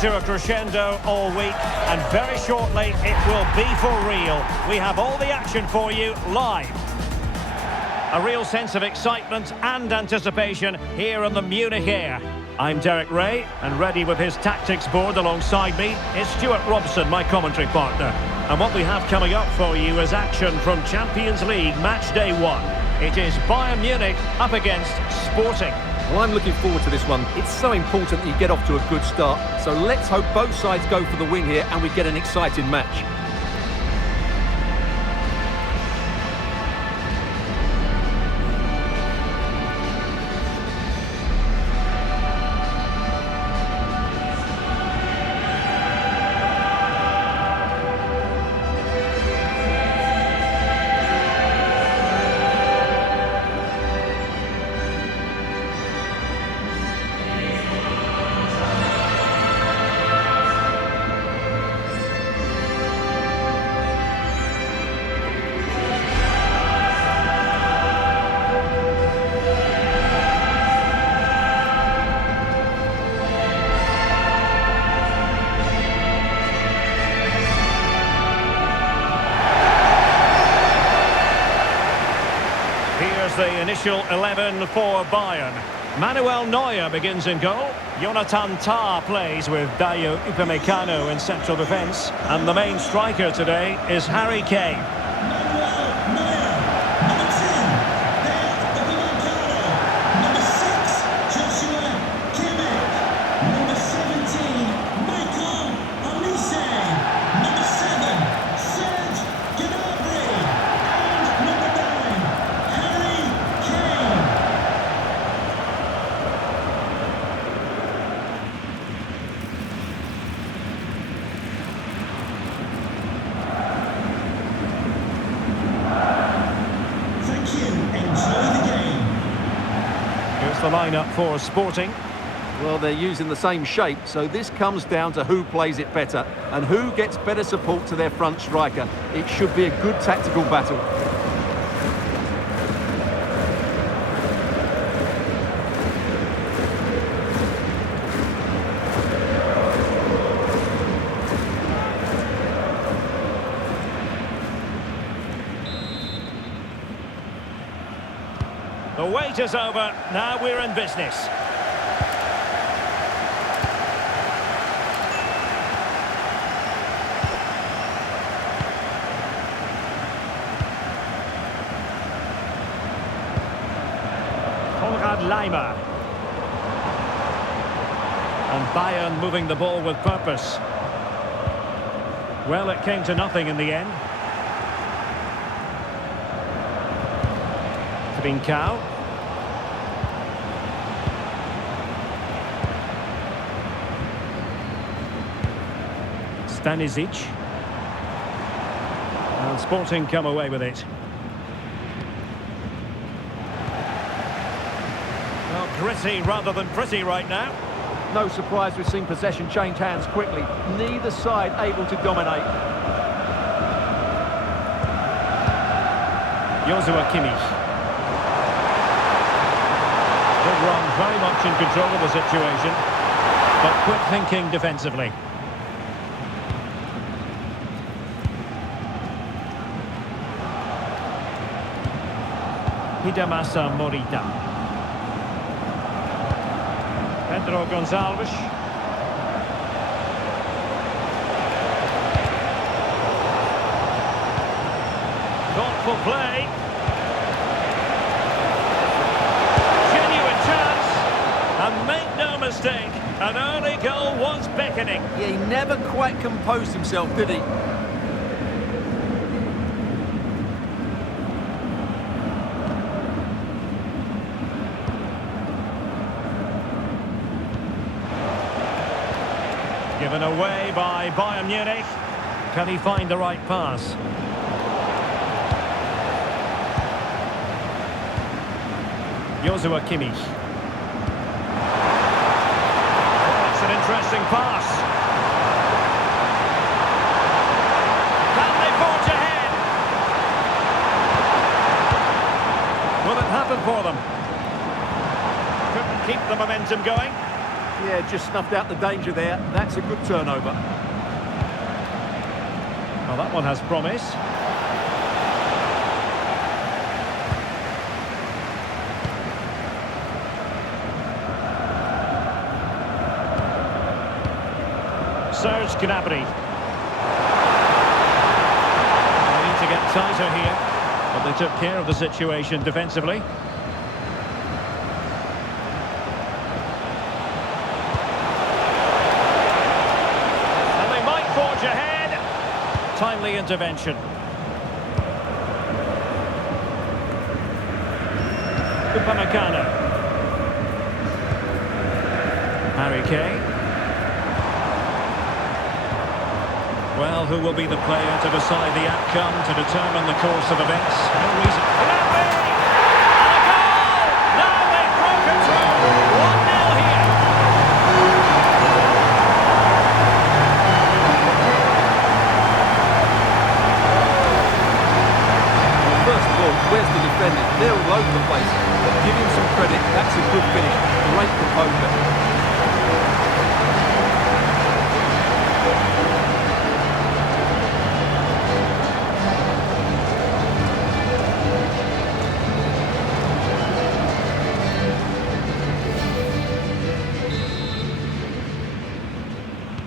to a crescendo all week, and very shortly it will be for real. We have all the action for you live. A real sense of excitement and anticipation here on the Munich air. I'm Derek Ray, and ready with his tactics board alongside me is Stuart Robson, my commentary partner. And what we have coming up for you is action from Champions League match day 1. It is Bayern Munich up against Sporting. Well, I'm looking forward to this one. It's so important that you get off to a good start. So let's hope both sides go for the win here and we get an exciting match. The initial 11 for Bayern. Manuel Neuer begins in goal. Jonathan Tah plays with Dayo Upamecano in central defence. And the main striker today is Harry Kane. The lineup for Sporting. Well, they're using the same shape, so this comes down to who plays it better and who gets better support to their front striker. It should be a good tactical battle. The wait is over, now we're in business. Konrad Laimer. And Bayern moving the ball with purpose. Well, it came to nothing in the end. Trincao. Stanisic. And Sporting come away with it. Well, gritty rather than pretty right now. No surprise we've seen possession change hands quickly. Neither side able to dominate. Joshua Kimmich. Good run, very much in control of the situation, but quick thinking defensively. Hidemasa Morita. Pedro Gonçalves. Thoughtful play. And make no mistake, an early goal was beckoning. Yeah, he never quite composed himself, did he? Given away by Bayern Munich. Can he find the right pass? Joshua Kimmich. Interesting pass. Can they forge ahead? Will it happen for them? Couldn't keep the momentum going. Yeah, just snuffed out the danger there. That's a good turnover. Well, that one has promise. Serge Gnabry. They need to get tighter here, but they took care of the situation defensively. And they might forge ahead. Timely intervention. Upamecano. Harry Kane. Well, who will be the player to decide the outcome, to determine the course of events? No reason. Gnabry! And a goal! Now they've broken through. 1-0 here. Well, first of all, where's the defender? They're all over the place. But give him some credit. That's a good finish. Great composure.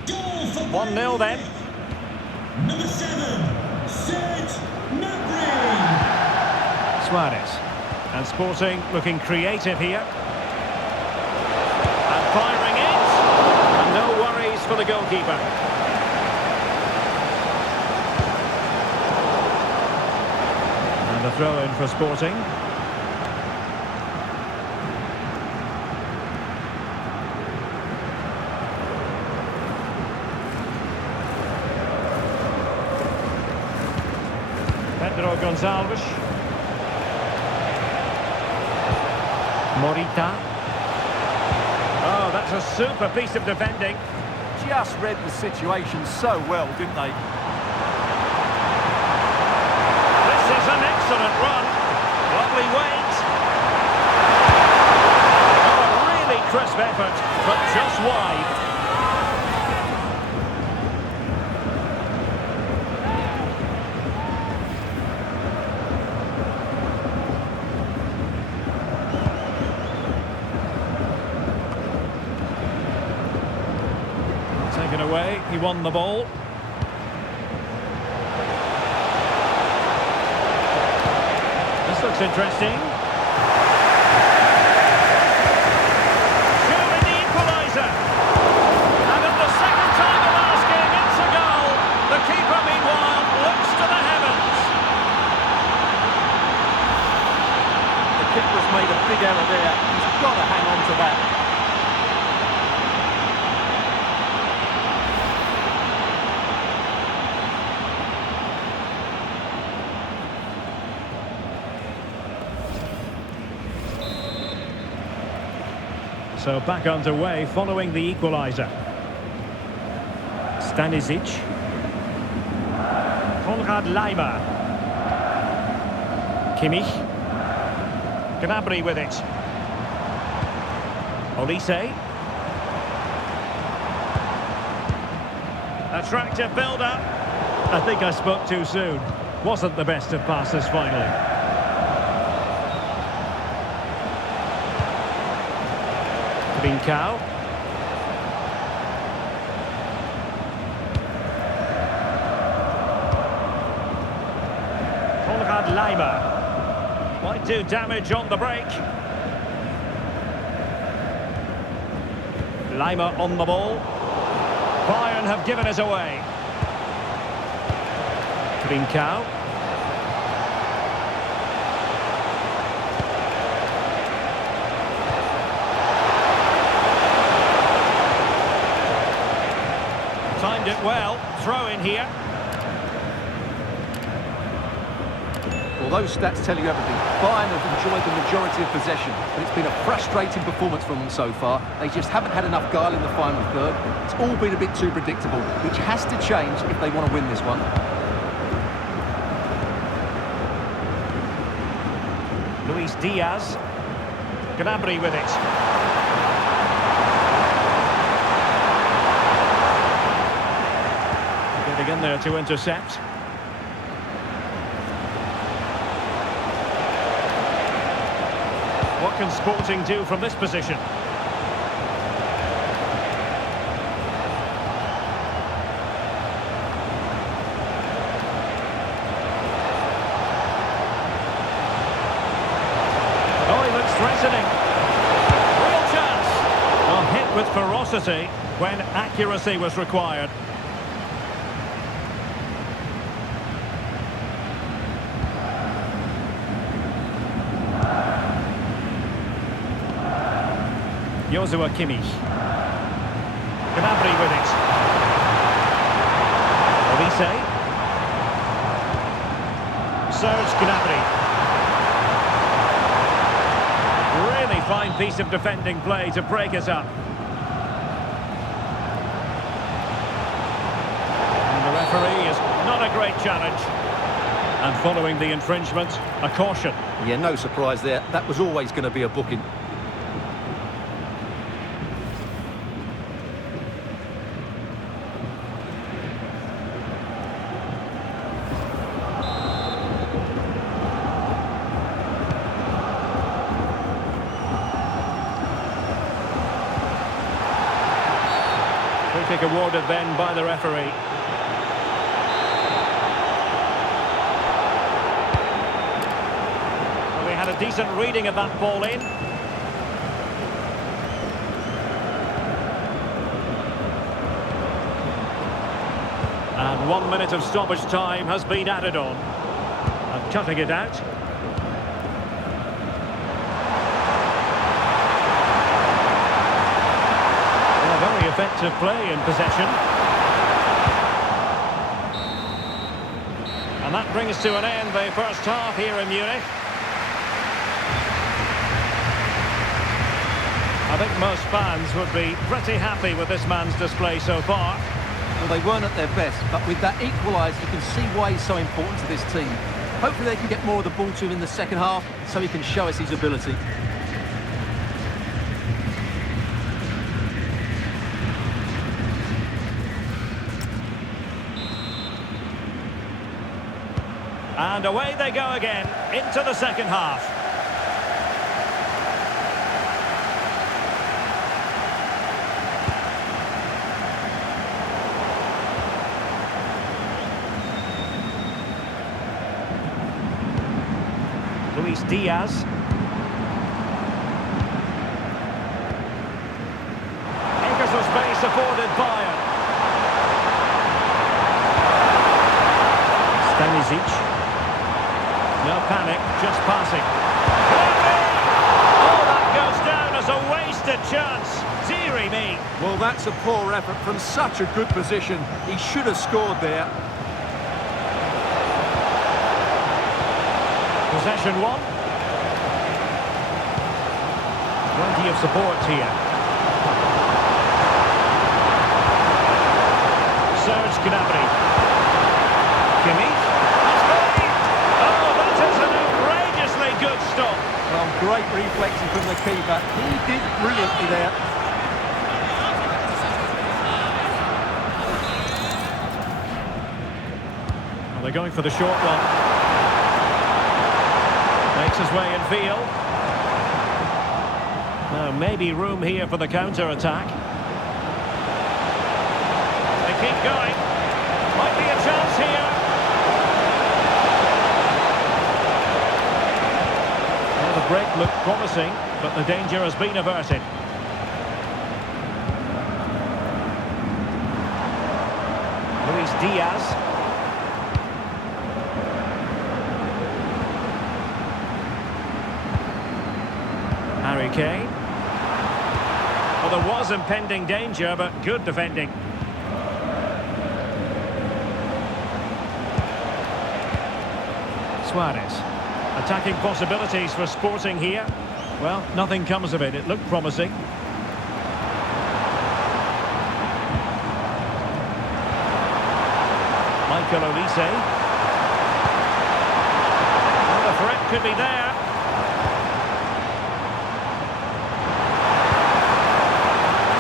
Goal for 1-0 then. number 7, Serge Gnabry. Suarez. And Sporting looking creative here. And firing it. And no worries for the goalkeeper. And a throw in for Sporting. Pedro Gonçalves. Morita. Oh, that's a super piece of defending. Just read the situation so well, didn't they? This is an excellent run. Lovely weight. Oh, a really crisp effort, but just wide. Taken away, he won the ball. This looks interesting. Surely the equaliser. And at the second time of asking, it's a goal. The keeper, meanwhile, looks to the heavens. The keeper's made a big error there. He's got to hang on to that. So back underway following the equaliser. Stanisic. Konrad Laimer. Kimmich. Gnabry with it. Olise. Attractive build-up. I think I spoke too soon. Wasn't the best of passes finally. Trincao. Konrad Laimer. Might do damage on the break. Laimer on the ball. Bayern have given it away. Trincao. Timed it well. Throw in here. Well, those stats tell you everything. Bayern have enjoyed the majority of possession, but it's been a frustrating performance from them so far. They just haven't had enough guile in the final third. It's all been a bit too predictable, which has to change if they want to win this one. Luis Diaz. Gnabry with it. in there to intercept. What can Sporting do from this position? Oh, he looks threatening. Real chance. Well, hit with ferocity when accuracy was required. Joshua Kimmich. Gnabry with it. Olise. Serge Gnabry. Really fine piece of defending play to break us up. And the referee is not a great challenge. And following the infringement, a caution. Yeah, no surprise there. That was always going to be a booking. Free kick awarded then by the referee. Well, we had a decent reading of that ball in. And 1 minute of stoppage time has been added on. And cutting it out. Very effective play in possession. And that brings to an end the first half here in Munich. I think most fans would be pretty happy with this man's display so far. Well, they weren't at their best, but with that equaliser, you can see why he's so important to this team. Hopefully they can get more of the ball to him in the second half, so he can show us his ability. And away they go again, into the second half. Luis Diaz. Acres of space afforded Bayern. Stanisic. No panic, just passing. Oh, that goes down as a wasted chance. Deary me. Well, that's a poor effort from such a good position. He should have scored there. Possession one. Plenty of support here. Serge Gnabry. Kimmich. Good stop. Well, great reflexing from the keeper. He did brilliantly there. Well, they're going for the short one. Makes his way in field. Now, maybe room here for the counter-attack. They keep going. Might be a chance here. The break looked promising, but the danger has been averted. Luis Diaz. Harry Kane. Well, there was impending danger, but good defending. Suarez. Attacking possibilities for Sporting here. Well, nothing comes of it. It looked promising. Michael Olise. Well, the threat could be there.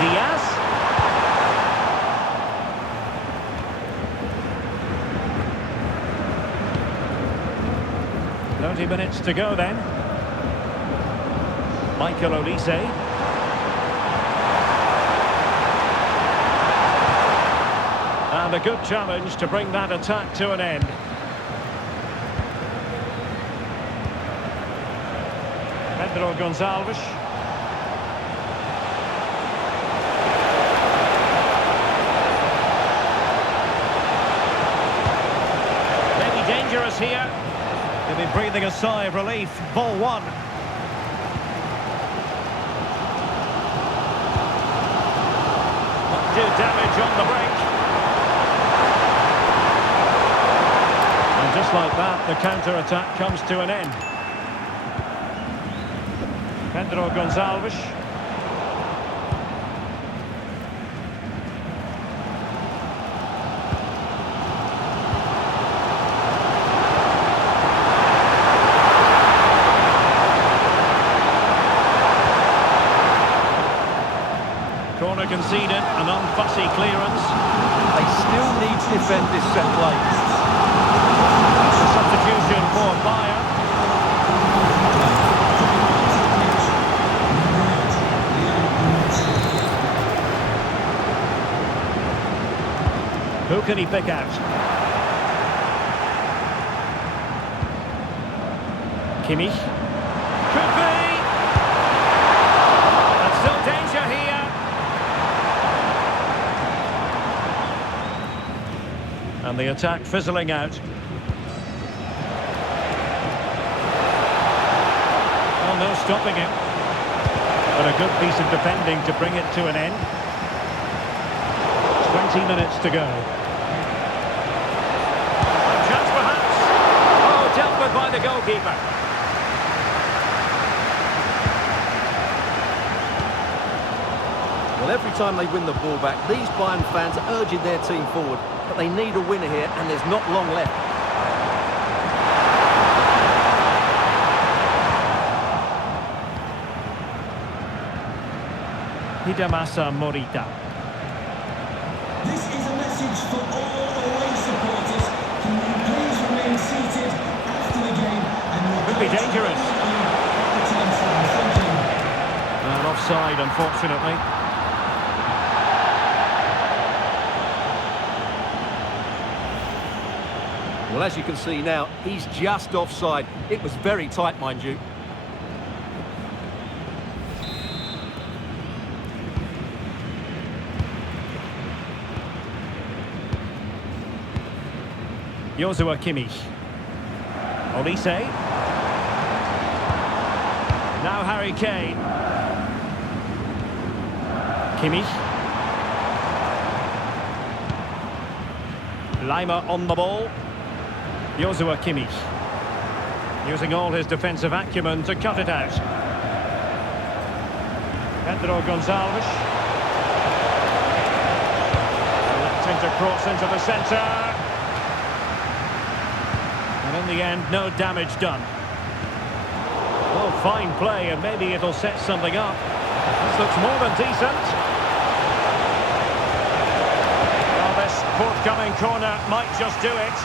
Diaz. 20 minutes to go then. Michael Olise. And a good challenge to bring that attack to an end. Pedro Gonçalves. Maybe dangerous here. They'll be breathing a sigh of relief. Ball one. Not do damage on the break. And just like that, the counter-attack comes to an end. Pedro Gonçalves. Corner conceded, an unfussy clearance. They still need to defend this set play. Substitution for Bayern. Who can he pick out? Kimmich. Could be! And still danger here. And the attack fizzling out. Oh, no stopping him. But a good piece of defending to bring it to an end. 20 minutes to go. Chance perhaps. Oh, dealt with by the goalkeeper. Well, every time they win the ball back, these Bayern fans are urging their team forward. But they need a winner here, and there's not long left. Hidemasa Morita. This is a message for all away supporters. Can you please remain seated after the game and Could be dangerous. Thank you. And offside, unfortunately. Well, as you can see now, he's just offside. It was very tight, mind you. Joshua Kimmich. Olise. Now Harry Kane. Kimmich. Lima on the ball. Joshua Kimmich. Using all his defensive acumen to cut it out. Pedro Gonçalves. Electing to cross into the centre. And in the end, no damage done. Oh, fine play, and maybe it'll set something up. This looks more than decent. Well, this forthcoming corner might just do it.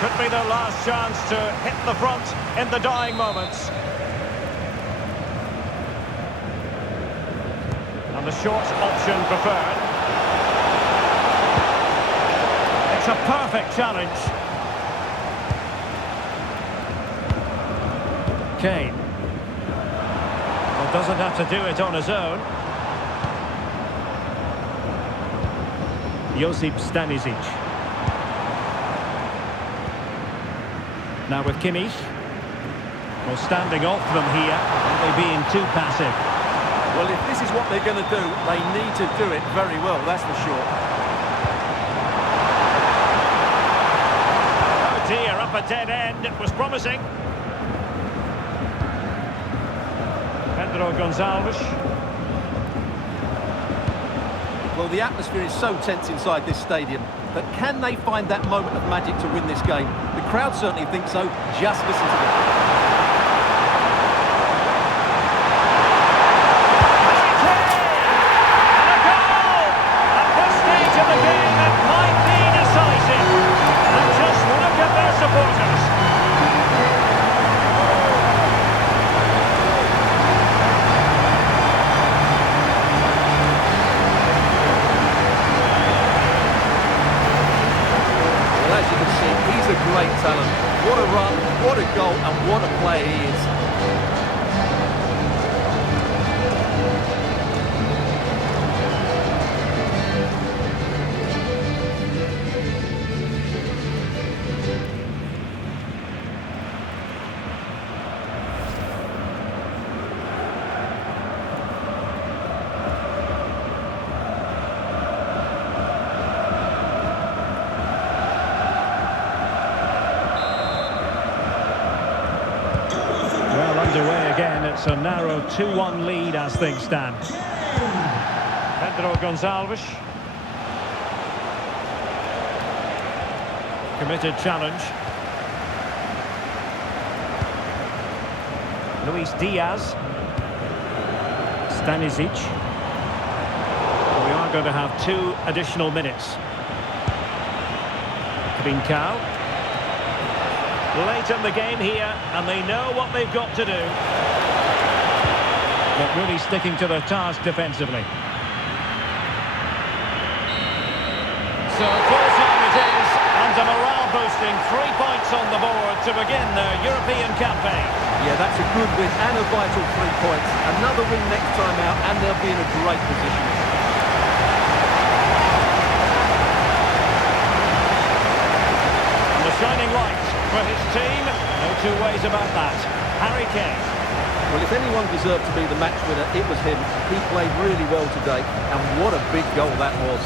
Could be their last chance to hit the front in the dying moments. And the short option preferred. It's a perfect challenge. Kane. Well, doesn't have to do it on his own. Josip Stanisic. Now with Kimmich. Well, standing off them here. Are they being too passive? Well, if this is what they're going to do, they need to do it very well, that's for sure. Oh dear, up a dead end. It was promising. Pedro Gonçalves. Well, the atmosphere is so tense inside this stadium, but can they find that moment of magic to win this game? The crowd certainly think so. Just listen to them. And a goal! At this stage of the game, it might be decisive. And just look at their supporters. great talent. What a run, what a goal, and what a player he is. Well, underway again. It's a narrow 2-1 lead as things stand. Pedro Gonçalves. Committed challenge. Luis Diaz. Stanisic. We are going to have 2 additional minutes. Trincao. Late in the game here, and they know what they've got to do. But really sticking to their task defensively. So full time it is, and a morale-boosting 3 points on the board to begin their European campaign. Yeah, that's a good win and a vital 3 points. Another win next time out, and they'll be in a great position. And the shining light for his team, no two ways about that. Harry Kane. Well, if anyone deserved to be the match winner, it was him. He played really well today, and what a big goal that was.